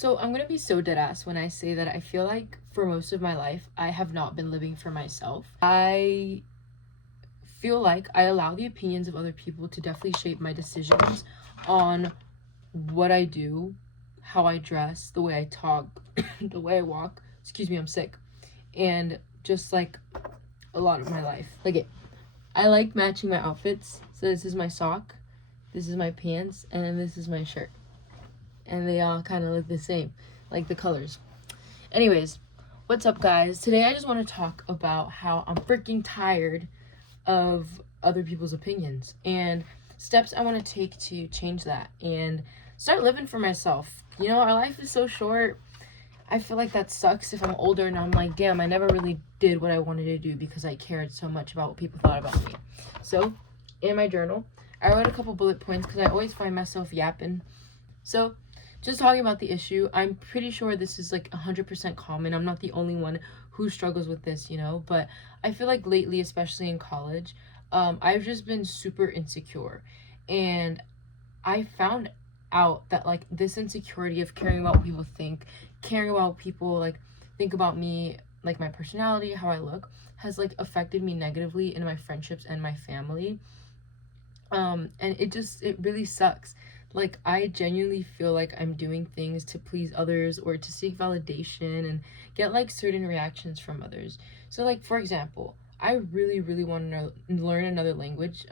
So I'm gonna be so dead ass when I say that I feel like for most of my life I have not been living for myself. I feel like I allow the opinions of other people to definitely shape my decisions on what I do, how I dress, the way I talk, the way I walk. Excuse me, I'm sick. And just like a lot of my life. I like matching my outfits. So this is my sock, this is my pants, and then this is my shirt. And they all kind of look the same, like the colors. Anyways, what's up, guys? Today I just want to talk about how I'm freaking tired of other people's opinions and steps I want to take to change that and start living for myself. You know, our life is so short. I feel like that sucks if I'm older and I'm like, damn, I never really did what I wanted to do because I cared so much about what people thought about me. So, in my journal, I wrote a couple bullet points because I always find myself yapping. So, just talking about the issue, I'm pretty sure this is like 100% common. I'm not the only one who struggles with this, you know, but I feel like lately, especially in college, I've just been super insecure. And I found out that like this insecurity of caring about what people think, caring about people like think about me, like my personality, how I look, has like affected me negatively in my friendships and my family. And it really sucks. Like I genuinely feel like I'm doing things to please others or to seek validation and get like certain reactions from others. So like for example, I really want to learn another language,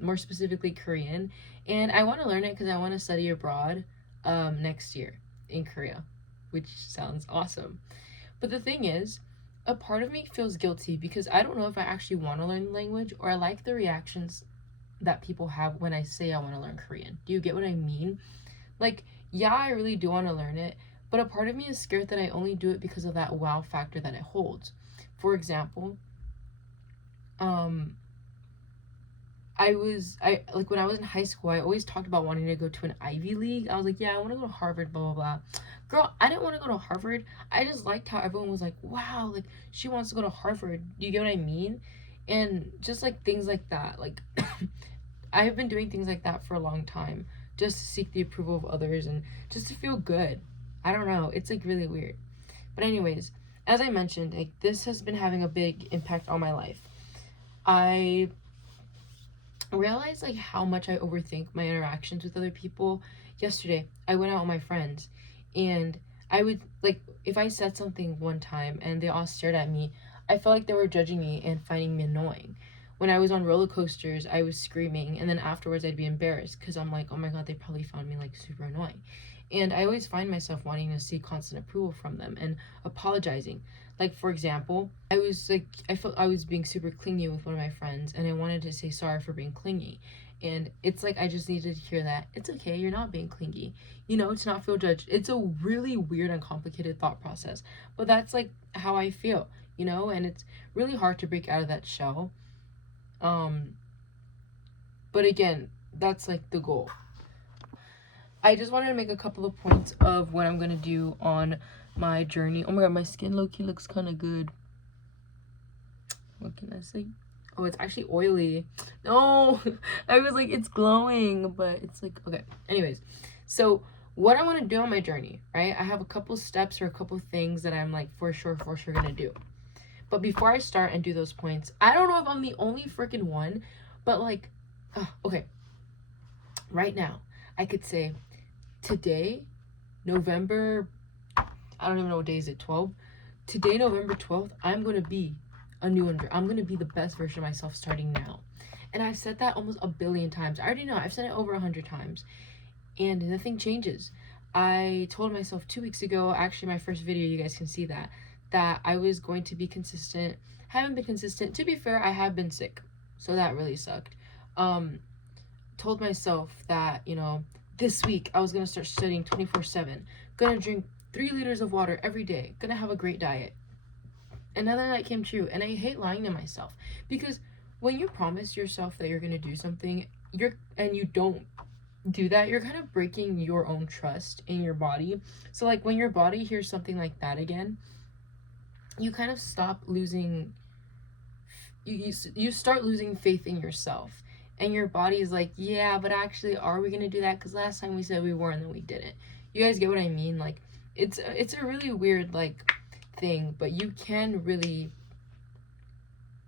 more specifically Korean, and I want to learn it because I want to study abroad next year in Korea, which sounds awesome. But the thing is, a part of me feels guilty because I don't know if I actually want to learn the language or I like the reactions that people have when I say I want to learn Korean. Do you get what I mean? Like, yeah, I really do want to learn it, but a part of me is scared that I only do it because of that wow factor that it holds. For example, um, I like when I was in high school, I always talked about wanting to go to an Ivy League. I was like, yeah, I want to go to Harvard, blah blah blah. Girl, I didn't want to go to Harvard. I just liked how everyone was like, wow, like she wants to go to Harvard. Do you get what I mean? And just like things like that. Like I have been doing things like that for a long time just to seek the approval of others and just to feel good. I don't know. It's like really weird. But anyways, as I mentioned, like this has been having a big impact on my life. I realize like how much I overthink my interactions with other people. Yesterday, I went out with my friends and I would like if I said something one time and they all stared at me, I felt like they were judging me and finding me annoying. When I was on roller coasters, I was screaming and then afterwards I'd be embarrassed because I'm like, oh my god, they probably found me like super annoying. And I always find myself wanting to seek constant approval from them and apologizing. Like for example, I felt I was being super clingy with one of my friends and I wanted to say sorry for being clingy. And it's like I just needed to hear that it's okay, you're not being clingy. You know, to not feel judged. It's a really weird and complicated thought process. But that's like how I feel, you know, and it's really hard to break out of that shell. Um but again, that's like the goal. I just wanted to make a couple of points of what I'm gonna do on my journey. Oh my god, my skin low-key looks kind of good. What can I say? Oh, it's actually oily. No, I was like, it's glowing, but it's like, okay. Anyways, so what I want to do on my journey, right? I have a couple steps or a couple things that I'm like for sure gonna do. But before I start and do those points, I don't know if I'm the only freaking one, but like, okay. Right now, I could say today, November, I don't even know what day is it, 12? Today, November 12th, I'm going to be a new one. I'm going to be the best version of myself starting now. And I've said that almost a billion times. I already know. I've said it over 100 times. And nothing changes. I told myself 2 weeks ago, actually my first video, you guys can see that I was going to be consistent. Haven't been consistent. To be fair, I have been sick. So that really sucked. Told myself that, you know, this week I was going to start studying 24/7. Gonna drink 3 liters of water every day. Gonna have a great diet. And none of that came true. And I hate lying to myself because when you promise yourself that you're gonna do something, and you don't do that, you're kind of breaking your own trust in your body. So like when your body hears something like that again, you kind of stop losing. You start losing faith in yourself, and your body is like, yeah, but actually, are we gonna do that? Because last time we said we were, and then we didn't. You guys get what I mean? Like it's a really weird like thing, but you can really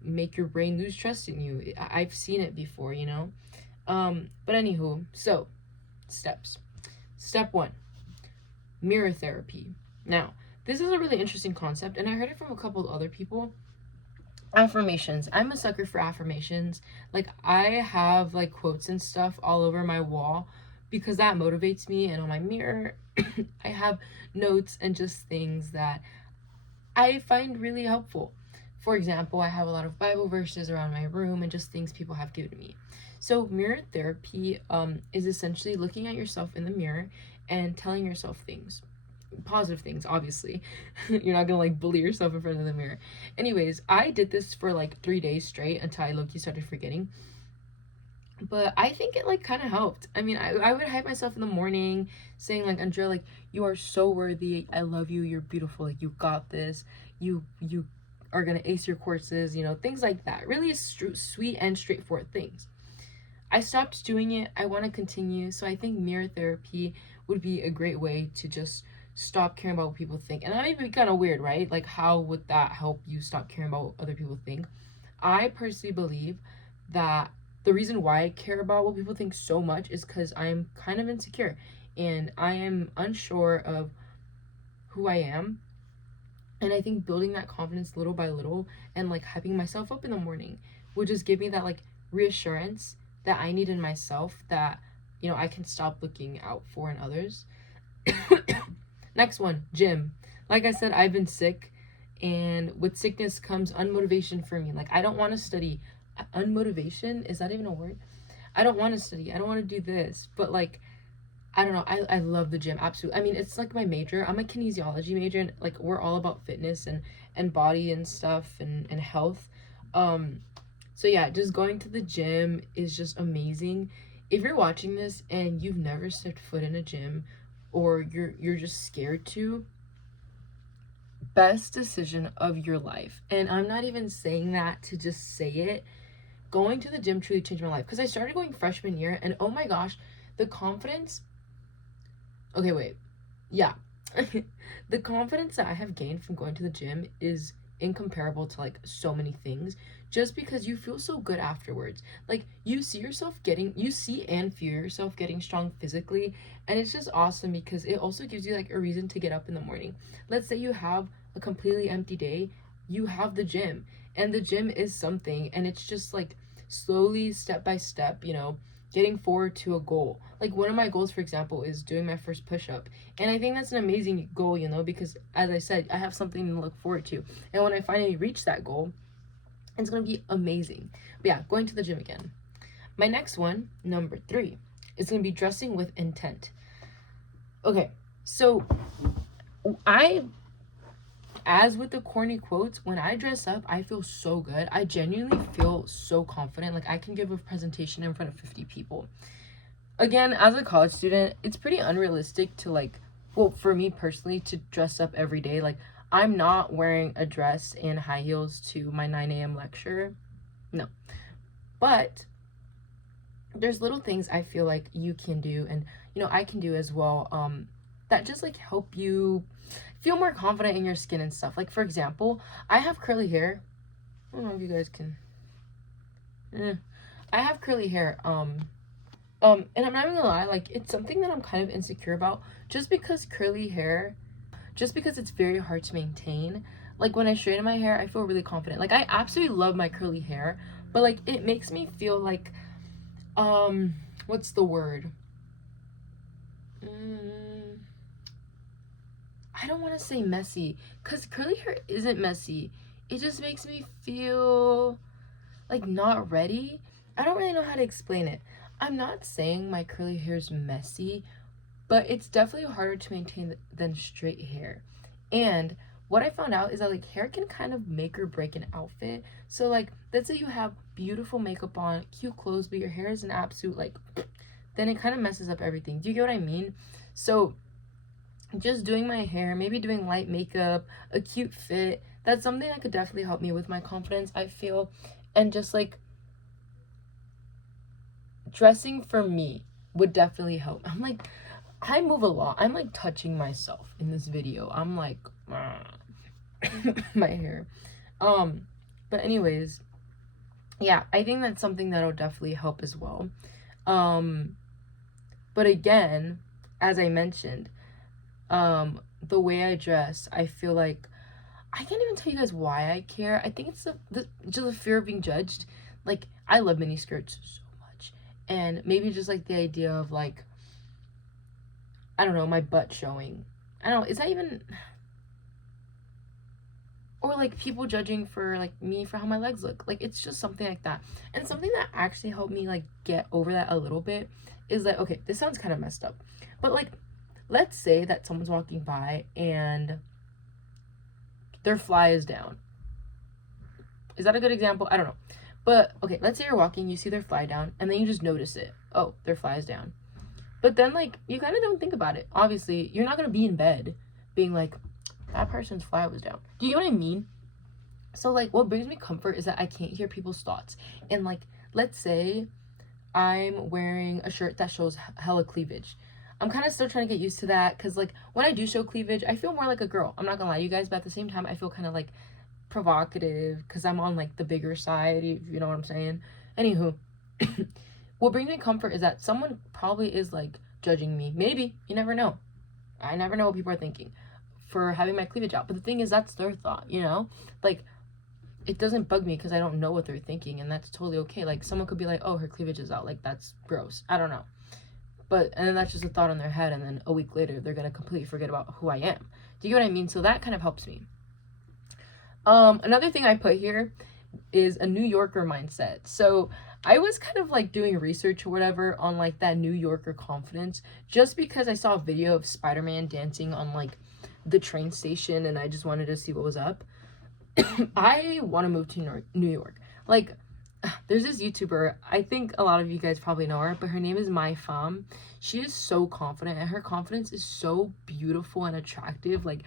make your brain lose trust in you. I've seen it before, you know. But anywho, so steps. Step 1, mirror therapy. Now, this is a really interesting concept, and I heard it from a couple of other people. Affirmations. I'm a sucker for affirmations. Like, I have like quotes and stuff all over my wall because that motivates me, and on my mirror I have notes and just things that I find really helpful. For example, I have a lot of Bible verses around my room and just things people have given me. So mirror therapy is essentially looking at yourself in the mirror and telling yourself things, positive things, obviously. You're not gonna like bully yourself in front of the mirror. Anyways, I did this for like 3 days straight until I low-key started forgetting. But I think it like kind of helped. I mean, I would hype myself in the morning saying like, Andrea, like, you are so worthy, I love you, you're beautiful, like, you got this, you are gonna ace your courses, you know, things like that. Really sweet and straightforward things. I stopped doing it. I want to continue. So I think mirror therapy would be a great way to just stop caring about what people think. And that may be kind of weird, right? Like, how would that help you stop caring about what other people think? I personally believe that the reason why I care about what people think so much is because I'm kind of insecure and I am unsure of who I am. And I think building that confidence little by little and like hyping myself up in the morning would just give me that like reassurance that I need in myself, that, you know, I can stop looking out for in others. Next one, gym. Like I said, I've been sick, and with sickness comes unmotivation for me. Like, I don't want to study. Unmotivation, is that even a word? I don't want to study. I don't want to do this. But like, I don't know. I love the gym. Absolutely. I mean, it's like my major. I'm a kinesiology major, and like we're all about fitness and body and stuff and health. So yeah, just going to the gym is just amazing. If you're watching this and you've never stepped foot in a gym, or you're just scared to, best decision of your life. And I'm not even saying that to just say it. Going to the gym truly changed my life because I started going freshman year, and oh my gosh, the confidence. Okay, wait. Yeah. The confidence that I have gained from going to the gym is incomparable to like so many things, just because you feel so good afterwards. Like, you see and feel yourself getting strong physically, and it's just awesome because it also gives you like a reason to get up in the morning. Let's say you have a completely empty day, you have the gym, and the gym is something, and it's just like slowly, step by step, you know, getting forward to a goal. Like, one of my goals, for example, is doing my first push-up, and I think that's an amazing goal, you know, because as I said, I have something to look forward to, and when I finally reach that goal, it's gonna be amazing. But yeah, going to the gym again. My next one, number 3, is gonna be dressing with intent. Okay, so as with the corny quotes, when I dress up, I feel so good. I genuinely feel so confident. Like, I can give a presentation in front of 50 people. Again, as a college student, it's pretty unrealistic to like, well, for me personally, to dress up every day. Like, I'm not wearing a dress and high heels to my 9 a.m. lecture. No. But there's little things I feel like you can do, and, you know, I can do as well, that just like help you feel more confident in your skin and stuff. Like, for example, I have curly hair. I don't know if you guys can. I have curly hair. And I'm not even gonna lie, like, it's something that I'm kind of insecure about, just because it's very hard to maintain. Like, when I straighten my hair, I feel really confident. Like, I absolutely love my curly hair, but like, it makes me feel like, what's the word? I don't want to say messy, because curly hair isn't messy. It just makes me feel like not ready. I don't really know how to explain it. I'm not saying my curly hair is messy, but it's definitely harder to maintain than straight hair. And what I found out is that like, hair can kind of make or break an outfit. So like, let's say you have beautiful makeup on, cute clothes, but your hair is an absolute like, then it kind of messes up everything. Do you get what I mean? So just doing my hair, maybe doing light makeup, a cute fit, that's something that could definitely help me with my confidence, I feel. And just like, dressing for me would definitely help. I'm like, I move a lot. I'm like touching myself in this video. I'm like my hair. But anyways, yeah, I think that's something that'll definitely help as well. But again, as I mentioned, the way I dress, I feel like I can't even tell you guys why I care. I think it's just the fear of being judged. Like, I love mini skirts so much, and maybe just like the idea of like, I don't know, my butt showing. I don't know, is that even, or like people judging for like me for how my legs look. Like, it's just something like that. And something that actually helped me like get over that a little bit is that, okay, this sounds kind of messed up, but like, let's say that someone's walking by and their fly is down. Is that a good example? I don't know. But okay, let's say you're walking, you see their fly down, and then you just notice it. Oh, their fly is down. But then like, you kind of don't think about it. Obviously, you're not going to be in bed being like, that person's fly was down. Do you know what I mean? So like, what brings me comfort is that I can't hear people's thoughts. And like, let's say I'm wearing a shirt that shows hella cleavage. I'm kind of still trying to get used to that, because like, when I do show cleavage, I feel more like a girl. I'm not gonna lie to you guys, but at the same time, I feel kind of like provocative because I'm on like the bigger side, you know what I'm saying. Anywho, what brings me comfort is that someone probably is like judging me. Maybe, you never know. I never know what people are thinking for having my cleavage out. But the thing is, that's their thought, you know? Like, it doesn't bug me because I don't know what they're thinking, and that's totally okay. Like, someone could be like, oh, her cleavage is out. Like, that's gross. I don't know. But, and then that's just a thought in their head, and then a week later, they're going to completely forget about who I am. Do you get what I mean? So that kind of helps me. Another thing I put here is a New Yorker mindset. So I was kind of like doing research or whatever on like that New Yorker confidence, just because I saw a video of Spider-Man dancing on like the train station, and I just wanted to see what was up. I want to move to New York. Like, there's this YouTuber, I think a lot of you guys probably know her, but her name is My Fam. She is so confident, and her confidence is so beautiful and attractive. Like,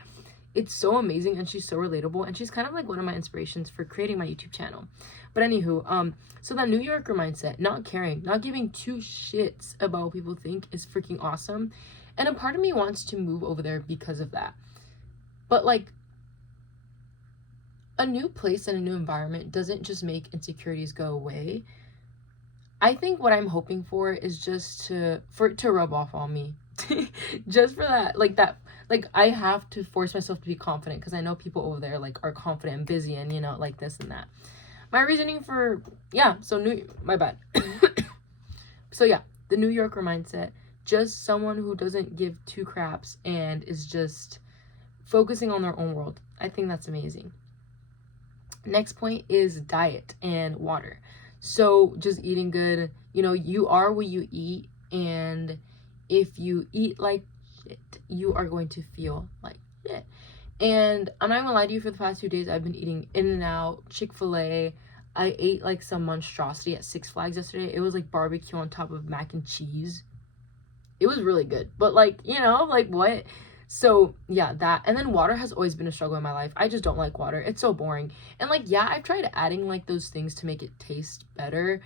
it's so amazing, and she's so relatable, and she's kind of like one of my inspirations for creating my YouTube channel. But anywho, so that New Yorker mindset, not caring, not giving two shits about what people think, is freaking awesome. And a part of me wants to move over there because of that. But like, a new place and a new environment doesn't just make insecurities go away. I think what I'm hoping for is just for it to rub off on me. Just for that, like I have to force myself to be confident, because I know people over there like are confident and busy and, you know, like this and that. My reasoning for, my bad. So yeah, the New Yorker mindset, just someone who doesn't give two craps and is just focusing on their own world. I think that's amazing. Next point is diet and water. So just eating good. You know, you are what you eat, and if you eat like shit, you are going to feel like shit. And I'm not gonna lie to you, for the past 2 days, I've been eating In-N-Out, Chick-fil-A. I ate like some monstrosity at Six Flags yesterday. It was like barbecue on top of mac and cheese. It was really good, but like, you know, like what? So yeah, that. And then water has always been a struggle in my life. I just don't like water. It's so boring. And like, yeah, I've tried adding like those things to make it taste better,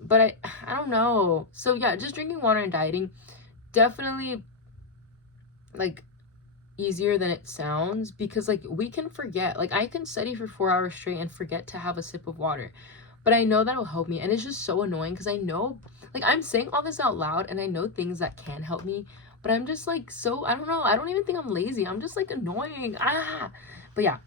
but I don't know. So yeah, just drinking water and dieting, definitely like easier than it sounds, because like we can forget. Like, I can study for 4 hours straight and forget to have a sip of water, but I know that'll help me. And it's just so annoying, because I know, like, I'm saying all this out loud and I know things that can help me, but I'm just like, so I don't know, I don't even think I'm lazy, I'm just like annoying. But yeah.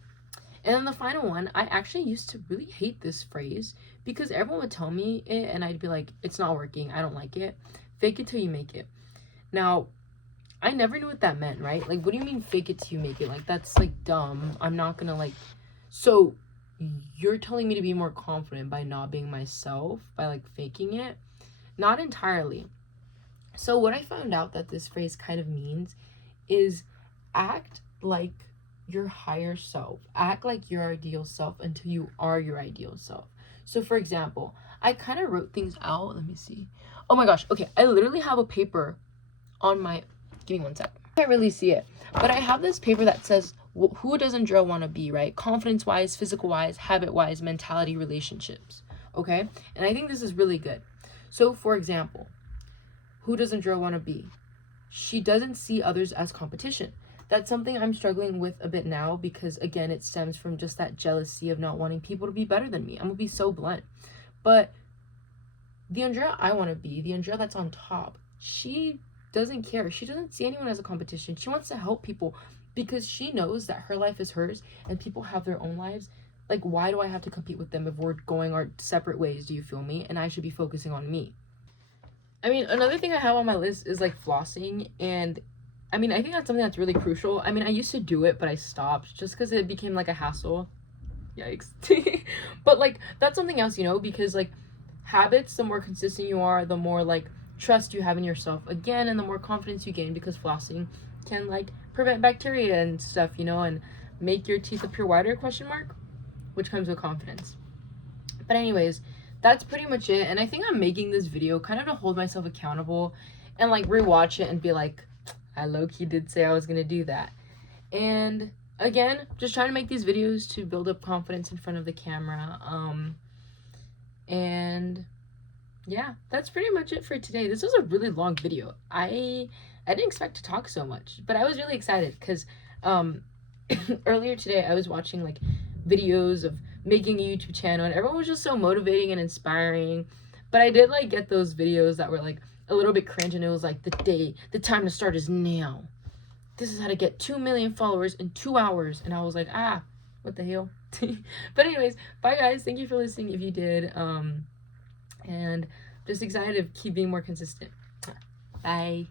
And then the final one, I actually used to really hate this phrase, because everyone would tell me it and I'd be like, it's not working, I don't like it. Fake it till you make it. Now, I never knew what that meant, right? Like, what do you mean fake it till you make it? Like, that's like dumb. I'm not gonna like, so you're telling me to be more confident by not being myself, by like faking it? Not entirely. So what I found out that this phrase kind of means is act like your higher self. Act like your ideal self until you are your ideal self. So for example, I kind of wrote things out. Let me see. Oh my gosh. Okay. I literally have a paper on my, give me one sec. I can't really see it, but I have this paper that says, who doesn't Dre want to be, right? Confidence wise, physical wise, habit wise, mentality, relationships. Okay. And I think this is really good. So for example, who doesn't Dre want to be? she doesn't see others as competition. That's something I'm struggling with a bit now because, again, it stems from just that jealousy of not wanting people to be better than me. I'm gonna be so blunt. But the Andrea I want to be, the Andrea that's on top, she doesn't care. She doesn't see anyone as a competition. She wants to help people because she knows that her life is hers and people have their own lives. Like, why do I have to compete with them if we're going our separate ways? Do you feel me? And I should be focusing on me. I mean, another thing I have on my list is like flossing. And I mean, I think that's something that's really crucial. I mean, I used to do it, but I stopped just because it became like a hassle. Yikes. But like, that's something else, you know, because like habits, the more consistent you are, the more like trust you have in yourself again, and the more confidence you gain, because flossing can like prevent bacteria and stuff, you know, and make your teeth appear whiter, question mark, which comes with confidence. But anyways, that's pretty much it. And I think I'm making this video kind of to hold myself accountable and like rewatch it and be like, I low-key did say I was gonna do that. And again, just trying to make these videos to build up confidence in front of the camera. And yeah, that's pretty much it for today. This was a really long video. I didn't expect to talk so much, but I was really excited because earlier today I was watching like videos of making a YouTube channel and everyone was just so motivating and inspiring. But I did like get those videos that were like a little bit cringe, and it was like the time to start is now. This is how to get 2 million followers in 2 hours. And I was like, what the hell? But anyways, bye guys. Thank you for listening if you did. And just excited to keep being more consistent. Bye.